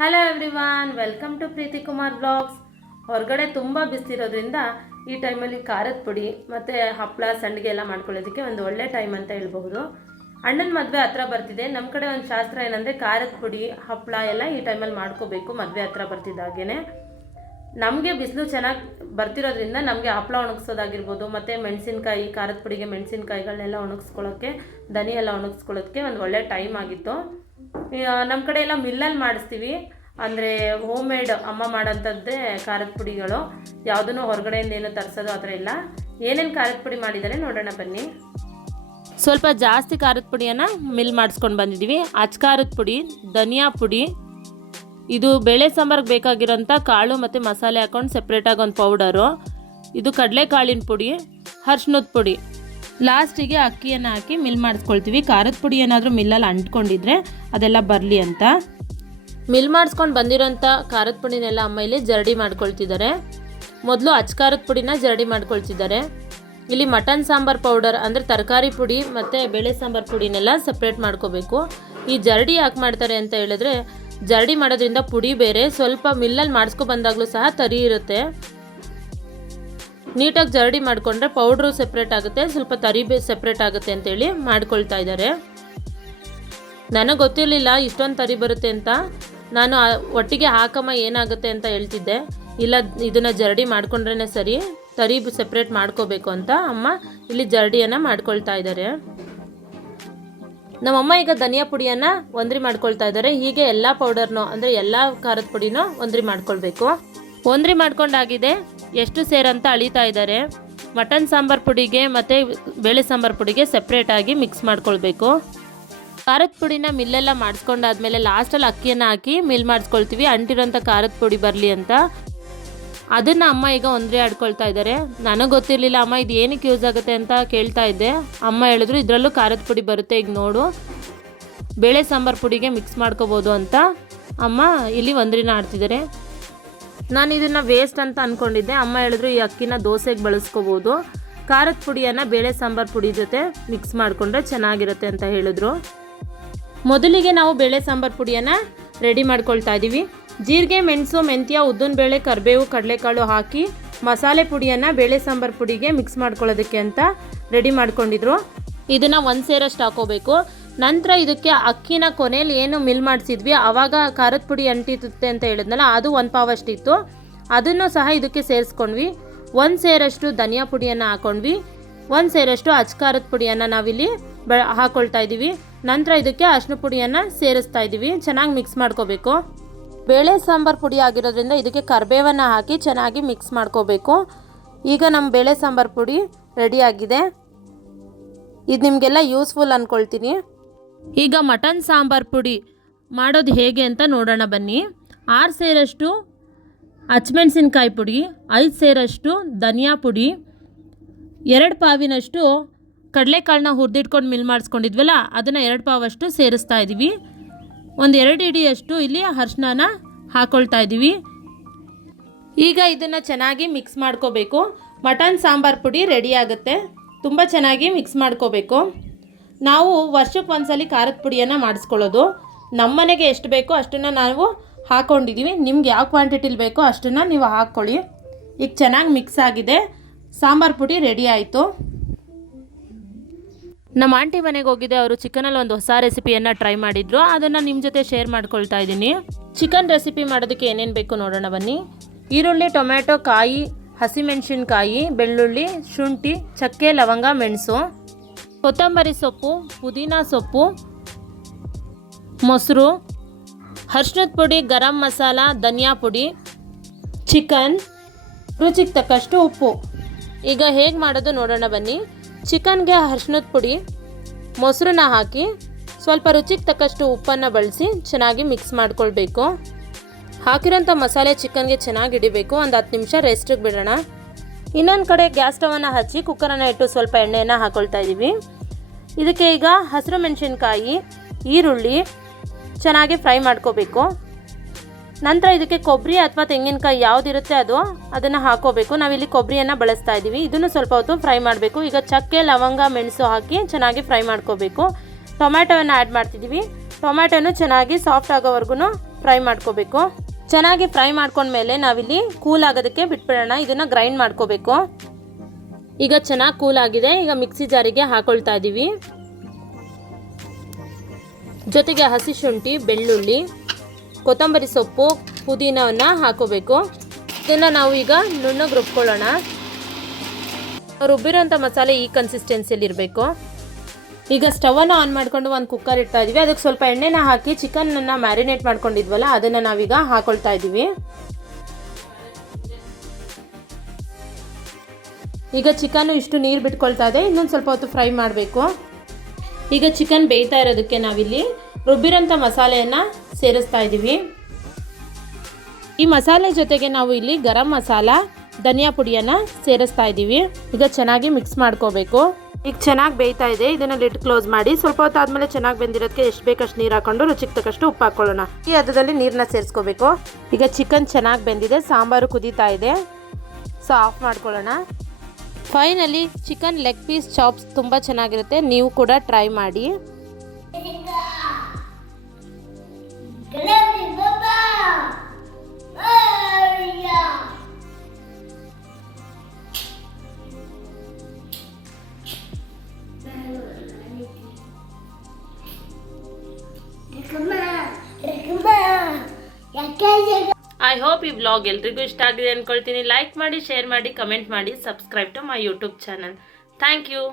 Hello everyone, welcome to Preethi Kumar blogs. ಹೊರಗಡೆ ತುಂಬ ಬಿಸಿಲಿರೋದ್ರಿಂದ ಈ ಟೈಮಲ್ಲಿ ಖಾರದ ಪುಡಿ ಮತ್ತು ಹಪ್ಪಳ ಸಂಡಿಗೆ ಎಲ್ಲ ಮಾಡ್ಕೊಳ್ಳೋದಕ್ಕೆ ಒಂದು ಒಳ್ಳೆ ಟೈಮ್ ಅಂತ ಹೇಳ್ಬಹುದು. ಅಣ್ಣನ ಮದುವೆ ಹತ್ರ ಬರ್ತಿದೆ. ನಮ್ಮ ಕಡೆ ಒಂದು ಶಾಸ್ತ್ರ ಏನಂದರೆ ಖಾರದ ಪುಡಿ ಹಪ್ಪಳ ಎಲ್ಲ ಈ ಟೈಮಲ್ಲಿ ಮಾಡ್ಕೋಬೇಕು. ಮದುವೆ ಹತ್ರ ಬರ್ತಿದ್ದಾಗೇ ನಮಗೆ ಬಿಸಿಲು ಚೆನ್ನಾಗಿ ಬರ್ತಿರೋದ್ರಿಂದ ನಮಗೆ ಹಪ್ಪಳ ಒಣಗಿಸೋದಾಗಿರ್ಬೋದು, ಮತ್ತು ಮೆಣಸಿನ್ಕಾಯಿ, ಖಾರದ ಪುಡಿಗೆ ಮೆಣಸಿನ್ಕಾಯಿಗಳನ್ನೆಲ್ಲ ಒಣಗಿಸ್ಕೊಳ್ಳೋಕ್ಕೆ, ದನಿ ಎಲ್ಲ ಒಣಗಿಸ್ಕೊಳ್ಳೋದಕ್ಕೆ ಒಂದು ಒಳ್ಳೆ ಟೈಮ್ ಆಗಿತ್ತು. ನಮ್ಮ ಕಡೆ ಎಲ್ಲ ಮಿಲ್ಲಲ್ಲಿ ಮಾಡಿಸ್ತೀವಿ. ಅಂದರೆ ಹೋಮ್ ಮೇಡ್ ಅಮ್ಮ ಮಾಡೋಂಥದ್ದೇ ಖಾರದ ಪುಡಿಗಳು, ಯಾವುದೂ ಹೊರಗಡೆಯಿಂದ ಏನು ತರಿಸೋದು ಆ ಥರ ಇಲ್ಲ. ಏನೇನು ಖಾರದ ಪುಡಿ ಮಾಡಿದ್ದಾರೆ ನೋಡೋಣ ಬನ್ನಿ. ಸ್ವಲ್ಪ ಜಾಸ್ತಿ ಖಾರದ ಪುಡಿಯನ್ನು ಮಿಲ್ ಮಾಡಿಸ್ಕೊಂಡು ಬಂದಿದ್ದೀವಿ. ಅಚ್ಚ ಖಾರದ ಪುಡಿ, ಧನಿಯಾ ಪುಡಿ, ಇದು ಬೇಳೆ ಸಾಂಬಾರಿಗೆ ಬೇಕಾಗಿರೋಂಥ ಕಾಳು ಮತ್ತು ಮಸಾಲೆ ಹಾಕೊಂಡು ಸೆಪ್ರೇಟಾಗಿ ಒಂದು ಪೌಡರು, ಇದು ಕಡಲೆಕಾಳಿನ ಪುಡಿ, ಅರಿಶಿನದ ಪುಡಿ. ಲಾಸ್ಟಿಗೆ ಅಕ್ಕಿಯನ್ನು ಹಾಕಿ ಮಿಲ್ ಮಾಡಿಸ್ಕೊಳ್ತೀವಿ. ಖಾರದ ಪುಡಿ ಏನಾದರೂ ಮಿಲ್ಲಲ್ಲಿ ಅಂಟ್ಕೊಂಡಿದ್ರೆ ಅದೆಲ್ಲ ಬರಲಿ ಅಂತ. ಮಿಲ್ ಮಾಡಿಸ್ಕೊಂಡು ಬಂದಿರೋಂಥ ಖಾರದ ಪುಡಿನೆಲ್ಲ ಅಮ್ಮ ಇಲ್ಲಿ ಜರಡಿ ಮಾಡ್ಕೊಳ್ತಿದ್ದಾರೆ. ಮೊದಲು ಅಚ್ಚ ಖಾರದ ಪುಡಿನ ಜರಡಿ ಮಾಡ್ಕೊಳ್ತಿದ್ದಾರೆ. ಇಲ್ಲಿ ಮಟನ್ ಸಾಂಬಾರು ಪೌಡರ್ ಅಂದರೆ ತರಕಾರಿ ಪುಡಿ ಮತ್ತು ಬೇಳೆ ಸಾಂಬಾರು ಪುಡಿನೆಲ್ಲ ಸಪ್ರೇಟ್ ಮಾಡ್ಕೋಬೇಕು. ಈ ಜರಡಿ ಯಾಕೆ ಮಾಡ್ತಾರೆ ಅಂತ ಹೇಳಿದ್ರೆ, ಜರಡಿ ಮಾಡೋದ್ರಿಂದ ಪುಡಿ ಬೇರೆ, ಸ್ವಲ್ಪ ಮಿಲ್ಲಲ್ಲಿ ಮಾಡಿಸ್ಕೊ ಬಂದಾಗಲೂ ಸಹ ತರಿ ಇರುತ್ತೆ. ನೀಟಾಗಿ ಜರಡಿ ಮಾಡಿಕೊಂಡ್ರೆ ಪೌಡ್ರು ಸೆಪ್ರೇಟ್ ಆಗುತ್ತೆ, ಸ್ವಲ್ಪ ತರಿ ಸೆಪ್ರೇಟ್ ಆಗುತ್ತೆ ಅಂತೇಳಿ ಮಾಡ್ಕೊಳ್ತಾ ಇದ್ದಾರೆ. ನನಗೆ ಗೊತ್ತಿರಲಿಲ್ಲ ಇಷ್ಟೊಂದು ತರಿ ಬರುತ್ತೆ ಅಂತ. ನಾನು ಒಟ್ಟಿಗೆ ಹಾಕಮ್ಮ ಏನಾಗುತ್ತೆ ಅಂತ ಹೇಳ್ತಿದ್ದೆ. ಇಲ್ಲ, ಇದನ್ನು ಜರಡಿ ಮಾಡ್ಕೊಂಡ್ರೇ ಸರಿ, ತರಿ ಸೆಪ್ರೇಟ್ ಮಾಡ್ಕೋಬೇಕು ಅಂತ ಅಮ್ಮ ಇಲ್ಲಿ ಜರಡಿಯನ್ನು ಮಾಡ್ಕೊಳ್ತಾ ಇದ್ದಾರೆ. ನಮ್ಮಮ್ಮ ಈಗ ಧನಿಯಾ ಪುಡಿಯನ್ನು ಒಂದ್ರಿ ಮಾಡ್ಕೊಳ್ತಾ ಇದ್ದಾರೆ. ಹೀಗೆ ಎಲ್ಲ ಪೌಡರ್ನೂ ಅಂದರೆ ಎಲ್ಲ ಖಾರದ ಪುಡಿನೂ ಒಂದ್ರಿ ಮಾಡ್ಕೊಳ್ಬೇಕು. ಒಂದ್ರಿ ಮಾಡ್ಕೊಂಡಾಗಿದೆ, ಎಷ್ಟು ಸೇರಂತ ಅಳಿತಾ ಇದ್ದಾರೆ. ಮಟನ್ ಸಾಂಬಾರು ಪುಡಿಗೆ ಮತ್ತು ಬೇಳೆ ಸಾಂಬಾರು ಪುಡಿಗೆ ಸೆಪ್ರೇಟಾಗಿ ಮಿಕ್ಸ್ ಮಾಡ್ಕೊಳ್ಬೇಕು. ಖಾರದ ಪುಡಿನ ಮಿಲ್ಲೆಲ್ಲ ಮಾಡಿಸ್ಕೊಂಡಾದ್ಮೇಲೆ ಲಾಸ್ಟಲ್ಲಿ ಅಕ್ಕಿಯನ್ನು ಹಾಕಿ ಮಿಲ್ ಮಾಡಿಸ್ಕೊಳ್ತೀವಿ, ಅಂಟಿರೋಂಥ ಖಾರದ ಪುಡಿ ಬರಲಿ ಅಂತ. ಅದನ್ನು ಅಮ್ಮ ಈಗ ಒಂದ್ರಿ ಆಡ್ಕೊಳ್ತಾ ಇದ್ದಾರೆ. ನನಗೆ ಗೊತ್ತಿರಲಿಲ್ಲ ಅಮ್ಮ ಇದು ಏನಕ್ಕೆ ಯೂಸ್ ಆಗುತ್ತೆ ಅಂತ ಕೇಳ್ತಾ ಇದ್ದೆ. ಅಮ್ಮ ಹೇಳಿದ್ರು ಇದರಲ್ಲೂ ಖಾರದ ಪುಡಿ ಬರುತ್ತೆ, ಈಗ ನೋಡು ಬೇಳೆ ಸಾಂಬಾರು ಪುಡಿಗೆ ಮಿಕ್ಸ್ ಮಾಡ್ಕೋಬೋದು ಅಂತ ಅಮ್ಮ ಇಲ್ಲಿ ಒಂದ್ರಿನ ಆಡ್ತಿದ್ದಾರೆ. ನಾನು ಇದನ್ನು ವೇಸ್ಟ್ ಅಂತ ಅಂದ್ಕೊಂಡಿದ್ದೆ. ಅಮ್ಮ ಹೇಳಿದ್ರು ಈ ಅಕ್ಕಿನ ದೋಸೆಗೆ ಬಳಸ್ಕೋಬೋದು, ಖಾರದ ಪುಡಿಯನ್ನು ಬೇಳೆ ಸಾಂಬಾರು ಪುಡಿ ಜೊತೆ ಮಿಕ್ಸ್ ಮಾಡಿಕೊಂಡ್ರೆ ಚೆನ್ನಾಗಿರುತ್ತೆ ಅಂತ ಹೇಳಿದ್ರು. ಮೊದಲಿಗೆ ನಾವು ಬೇಳೆ ಸಾಂಬಾರು ಪುಡಿಯನ್ನು ರೆಡಿ ಮಾಡ್ಕೊಳ್ತಾ ಇದ್ದೀವಿ. ಜೀರಿಗೆ, ಮೆಣಸು, ಮೆಂತ್ಯ, ಉದ್ದಿನಬೇಳೆ, ಕರಿಬೇವು, ಕಡಲೆಕಾಳು ಹಾಕಿ ಮಸಾಲೆ ಪುಡಿಯನ್ನು ಬೇಳೆ ಸಾಂಬಾರು ಪುಡಿಗೆ ಮಿಕ್ಸ್ ಮಾಡ್ಕೊಳ್ಳೋದಕ್ಕೆ ಅಂತ ರೆಡಿ ಮಾಡ್ಕೊಂಡಿದ್ರು. ಇದನ್ನು ಒಂದು ಸೇರಷ್ಟು ಹಾಕೋಬೇಕು. ನಂತರ ಇದಕ್ಕೆ ಅಕ್ಕಿನ ಕೊನೆಯಲ್ಲಿ ಏನು ಮಿಲ್ ಮಾಡಿಸಿದ್ವಿ ಆವಾಗ ಖಾರದ ಪುಡಿ ಅಂಟಿರುತ್ತೆ ಅಂತ ಹೇಳಿದ್ನಲ್ಲ, ಅದು ಒಂದು ಪಾವಷ್ಟಿತ್ತು. ಅದನ್ನು ಸಹ ಇದಕ್ಕೆ ಸೇರಿಸ್ಕೊಂಡ್ವಿ. ಒಂದು ಸೇರಷ್ಟು ಧನಿಯಾ ಪುಡಿಯನ್ನು ಹಾಕ್ಕೊಂಡ್ವಿ. ಒಂದು ಸೇರಷ್ಟು ಅಚ್ಚ ಖಾರದ ಪುಡಿಯನ್ನು ನಾವಿಲ್ಲಿ ಹಾಕ್ಕೊಳ್ತಾ ಇದ್ದೀವಿ. ನಂತರ ಇದಕ್ಕೆ ಅರಿಶಿನ ಪುಡಿಯನ್ನು ಸೇರಿಸ್ತಾ ಇದ್ದೀವಿ. ಚೆನ್ನಾಗಿ ಮಿಕ್ಸ್ ಮಾಡ್ಕೋಬೇಕು. ಬೇಳೆ ಸಾಂಬಾರು ಪುಡಿ ಆಗಿರೋದ್ರಿಂದ ಇದಕ್ಕೆ ಕರಿಬೇವನ್ನು ಹಾಕಿ ಚೆನ್ನಾಗಿ ಮಿಕ್ಸ್ ಮಾಡ್ಕೋಬೇಕು. ಈಗ ನಮ್ಮ ಬೇಳೆ ಸಾಂಬಾರು ಪುಡಿ ರೆಡಿಯಾಗಿದೆ. ಇದು ನಿಮಗೆಲ್ಲ ಯೂಸ್ಫುಲ್ ಅಂದ್ಕೊಳ್ತೀನಿ. ಈಗ ಮಟನ್ ಸಾಂಬಾರು ಪುಡಿ ಮಾಡೋದು ಹೇಗೆ ಅಂತ ನೋಡೋಣ ಬನ್ನಿ. 6 ಸೇರಷ್ಟು ಹಸಿಮೆಣಸಿನ್ಕಾಯಿ ಪುಡಿ, 5 ಸೇರಷ್ಟು ಧನಿಯಾ ಪುಡಿ, 2 ಪಾವಿನಷ್ಟು ಕಡಲೆಕಾಳನ್ನ ಹುರಿದಿಟ್ಕೊಂಡು ಮಿಲ್ ಮಾಡಿಸ್ಕೊಂಡಿದ್ವಲ್ಲ ಅದನ್ನು 2 ಪಾವಷ್ಟು ಸೇರಿಸ್ತಾ ಇದ್ದೀವಿ. ಒಂದು 2 ಹಿಡಿಯಷ್ಟು ಇಲ್ಲಿ ಅರಿಶಿನ ಹಾಕ್ಕೊಳ್ತಾ ಇದ್ದೀವಿ. ಈಗ ಇದನ್ನು ಚೆನ್ನಾಗಿ ಮಿಕ್ಸ್ ಮಾಡ್ಕೋಬೇಕು. ಮಟನ್ ಸಾಂಬಾರು ಪುಡಿ ರೆಡಿ ಆಗುತ್ತೆ. ತುಂಬ ಚೆನ್ನಾಗಿ ಮಿಕ್ಸ್ ಮಾಡ್ಕೋಬೇಕು. ನಾವು ವರ್ಷಕ್ಕೆ ಒಂದ್ಸಲಿ ಖಾರದ ಪುಡಿಯನ್ನು ಮಾಡಿಸ್ಕೊಳ್ಳೋದು. ನಮ್ಮ ಮನೆಗೆ ಎಷ್ಟು ಬೇಕೋ ಅಷ್ಟನ್ನು ನಾವು ಹಾಕ್ಕೊಂಡಿದ್ದೀವಿ. ನಿಮ್ಗೆ ಯಾವ ಕ್ವಾಂಟಿಟಿಲಿ ಬೇಕೋ ಅಷ್ಟನ್ನು ನೀವು ಹಾಕ್ಕೊಳ್ಳಿ. ಈಗ ಚೆನ್ನಾಗಿ ಮಿಕ್ಸ್ ಆಗಿದೆ. ಸಾಂಬಾರು ಪುಡಿ ರೆಡಿ ಆಯಿತು. ನಮ್ಮ ಆಂಟಿ ಮನೆಗೆ ಹೋಗಿದ್ದೆ. ಅವರು ಚಿಕನಲ್ಲಿ ಒಂದು ಹೊಸ ರೆಸಿಪಿಯನ್ನು ಟ್ರೈ ಮಾಡಿದ್ರು. ಅದನ್ನು ನಿಮ್ಮ ಜೊತೆ ಶೇರ್ ಮಾಡ್ಕೊಳ್ತಾ ಇದ್ದೀನಿ. ಚಿಕನ್ ರೆಸಿಪಿ ಮಾಡೋದಕ್ಕೆ ಏನೇನು ಬೇಕು ನೋಡೋಣ ಬನ್ನಿ. ಈರುಳ್ಳಿ, ಟೊಮ್ಯಾಟೊ, ಕಾಯಿ, ಹಸಿಮೆಣಸಿನ್ಕಾಯಿ, ಬೆಳ್ಳುಳ್ಳಿ, ಶುಂಠಿ, ಚಕ್ಕೆ, ಲವಂಗ, ಮೆಣಸು, ಕೊತ್ತಂಬರಿ ಸೊಪ್ಪು, ಪುದೀನ ಸೊಪ್ಪು, ಮೊಸರು, ಅರಿಶಿನದ ಪುಡಿ, ಗರಂ ಮಸಾಲ, ಧನಿಯಾ ಪುಡಿ, ಚಿಕನ್, ರುಚಿಗೆ ತಕ್ಕಷ್ಟು ಉಪ್ಪು. ಈಗ ಹೇಗೆ ಮಾಡೋದು ನೋಡೋಣ ಬನ್ನಿ. ಚಿಕನ್ಗೆ ಅರಿಶಿನದ ಪುಡಿ, ಮೊಸರನ್ನ ಹಾಕಿ ಸ್ವಲ್ಪ ರುಚಿಗೆ ತಕ್ಕಷ್ಟು ಉಪ್ಪನ್ನು ಬಳಸಿ ಚೆನ್ನಾಗಿ ಮಿಕ್ಸ್ ಮಾಡ್ಕೊಳ್ಬೇಕು. ಹಾಕಿರೋಂಥ ಮಸಾಲೆ ಚಿಕನ್ಗೆ ಚೆನ್ನಾಗಿ ಹಿಡಿಬೇಕು. ಒಂದು 10 ನಿಮಿಷ ರೆಸ್ಟಿಗೆ ಬಿಡೋಣ. ಇನ್ನೊಂದು ಕಡೆ ಗ್ಯಾಸ್ ಸ್ಟವನ್ನು ಹಚ್ಚಿ ಕುಕ್ಕರನ್ನು ಇಟ್ಟು ಸ್ವಲ್ಪ ಎಣ್ಣೆಯನ್ನು ಹಾಕ್ಕೊಳ್ತಾ ಇದ್ದೀವಿ. ಇದಕ್ಕೆ ಈಗ ಹಸಿರು ಮೆಣಸಿನ್ಕಾಯಿ, ಈರುಳ್ಳಿ ಚೆನ್ನಾಗಿ ಫ್ರೈ ಮಾಡ್ಕೋಬೇಕು. ನಂತರ ಇದಕ್ಕೆ ಕೊಬ್ಬರಿ ಅಥವಾ ತೆಂಗಿನಕಾಯಿ ಯಾವುದಿರುತ್ತೆ ಅದನ್ನು ಹಾಕೋಬೇಕು. ನಾವಿಲ್ಲಿ ಕೊಬ್ಬರಿಯನ್ನು ಬಳಸ್ತಾ ಇದ್ದೀವಿ. ಇದನ್ನು ಸ್ವಲ್ಪ ಹೊತ್ತು ಫ್ರೈ ಮಾಡಬೇಕು. ಈಗ ಚಕ್ಕೆ, ಲವಂಗ, ಮೆಣಸು ಹಾಕಿ ಚೆನ್ನಾಗಿ ಫ್ರೈ ಮಾಡ್ಕೋಬೇಕು. ಟೊಮ್ಯಾಟೊವನ್ನು ಆ್ಯಡ್ ಮಾಡ್ತಿದ್ದೀವಿ. ಟೊಮ್ಯಾಟೊನು ಚೆನ್ನಾಗಿ ಸಾಫ್ಟ್ ಆಗೋವರೆಗೂ ಫ್ರೈ ಮಾಡ್ಕೋಬೇಕು. ಚೆನ್ನಾಗಿ ಫ್ರೈ ಮಾಡ್ಕೊಂಡ್ಮೇಲೆ ನಾವಿಲ್ಲಿ ಕೂಲ್ ಆಗೋದಕ್ಕೆ ಬಿಟ್ಬಿಡೋಣ. ಇದನ್ನು ಗ್ರೈಂಡ್ ಮಾಡ್ಕೋಬೇಕು. ಈಗ ಚೆನ್ನಾಗಿ ಕೂಲ್ ಆಗಿದೆ. ಈಗ ಮಿಕ್ಸಿ ಜಾರಿಗೆ ಹಾಕೊಳ್ತಾ ಇದ್ದೀವಿ. ಜೊತೆಗೆ ಹಸಿ ಶುಂಠಿ, ಬೆಳ್ಳುಳ್ಳಿ, ಕೊತ್ತಂಬರಿ ಸೊಪ್ಪು, ಪುದೀನವನ್ನು ಹಾಕೋಬೇಕು. ಇದನ್ನು ನಾವು ಈಗ ನುಣ್ಣಗೆ ರುಬ್ಕೊಳ್ಳೋಣ. ರುಬ್ಬಿರೋಂಥ ಮಸಾಲೆ ಈ ಕನ್ಸಿಸ್ಟೆನ್ಸಿಯಲ್ಲಿ ಇರಬೇಕು. ಈಗ ಸ್ಟವನ್ನು ಆನ್ ಮಾಡಿಕೊಂಡು ಒಂದು ಕುಕ್ಕರ್ ಇಡ್ತಾ ಇದ್ದೀವಿ. ಅದಕ್ಕೆ ಸ್ವಲ್ಪ ಎಣ್ಣೆನ ಹಾಕಿ ಚಿಕನನ್ನು ಮ್ಯಾರಿನೇಟ್ ಮಾಡ್ಕೊಂಡಿದ್ವಲ್ಲ ಅದನ್ನು ನಾವೀಗ ಹಾಕೊಳ್ತಾ ಇದ್ದೀವಿ. ಈಗ ಚಿಕನ್ನು ಇಷ್ಟು ನೀರು ಬಿಟ್ಕೊಳ್ತಾ ಇದೆ. ಇನ್ನೊಂದು ಸ್ವಲ್ಪ ಹೊತ್ತು ಫ್ರೈ ಮಾಡಬೇಕು. ಈಗ ಚಿಕನ್ ಬೇಯ್ತಾ ಇರೋದಕ್ಕೆ ನಾವಿಲ್ಲಿ ರುಬ್ಬಿರೋಂಥ ಮಸಾಲೆಯನ್ನು ಸೇರಿಸ್ತಾ ಇದ್ದೀವಿ. ಈ ಮಸಾಲೆ ಜೊತೆಗೆ ನಾವು ಇಲ್ಲಿ ಗರಂ ಮಸಾಲ, ಧನಿಯಾ ಪುಡಿಯನ್ನು ಸೇರಿಸ್ತಾ ಇದ್ದೀವಿ. ಈಗ ಚೆನ್ನಾಗಿ ಮಿಕ್ಸ್ ಮಾಡ್ಕೋಬೇಕು. ಈಗ ಚೆನ್ನಾಗಿ ಬೇಯ್ತಾ ಇದೆ. ಇದನ್ನು ಲಿಡ್ ಕ್ಲೋಸ್ ಮಾಡಿ ಸ್ವಲ್ಪ ಹೊತ್ತು ಆದಮೇಲೆ ಚೆನ್ನಾಗಿ ಬೆಂದಿರೋದಕ್ಕೆ ಎಷ್ಟು ಬೇಕಷ್ಟು ನೀರು ಹಾಕೊಂಡು ರುಚಿಗೆ ತಕ್ಕಷ್ಟು ಉಪ್ಪು ಹಾಕ್ಕೊಳ್ಳೋಣ. ಈ ಹದದಲ್ಲಿ ನೀರನ್ನ ಸೇರಿಸ್ಕೋಬೇಕು. ಈಗ ಚಿಕನ್ ಚೆನ್ನಾಗಿ ಬೆಂದಿದೆ, ಸಾಂಬಾರು ಕುದೀತಾ ಇದೆ. ಸೊ ಆಫ್ ಮಾಡ್ಕೊಳ್ಳೋಣ. Finally chicken leg piece chops ತುಂಬ ಚೆನ್ನಾಗಿರುತ್ತೆ. ನೀವು ಕೂಡ ಟ್ರೈ ಮಾಡಿ. ಐ ಹೋಪ್ ಈ ವ್ಲಾಗ್ ಎಲ್ರಿಗೂ ಇಷ್ಟ ಆಗಿದೆ ಅಂದ್ಕೊಳ್ತೀನಿ. ಲೈಕ್ ಮಾಡಿ, ಶೇರ್ ಮಾಡಿ, ಕಮೆಂಟ್ ಮಾಡಿ, subscribe to my YouTube channel. Thank you.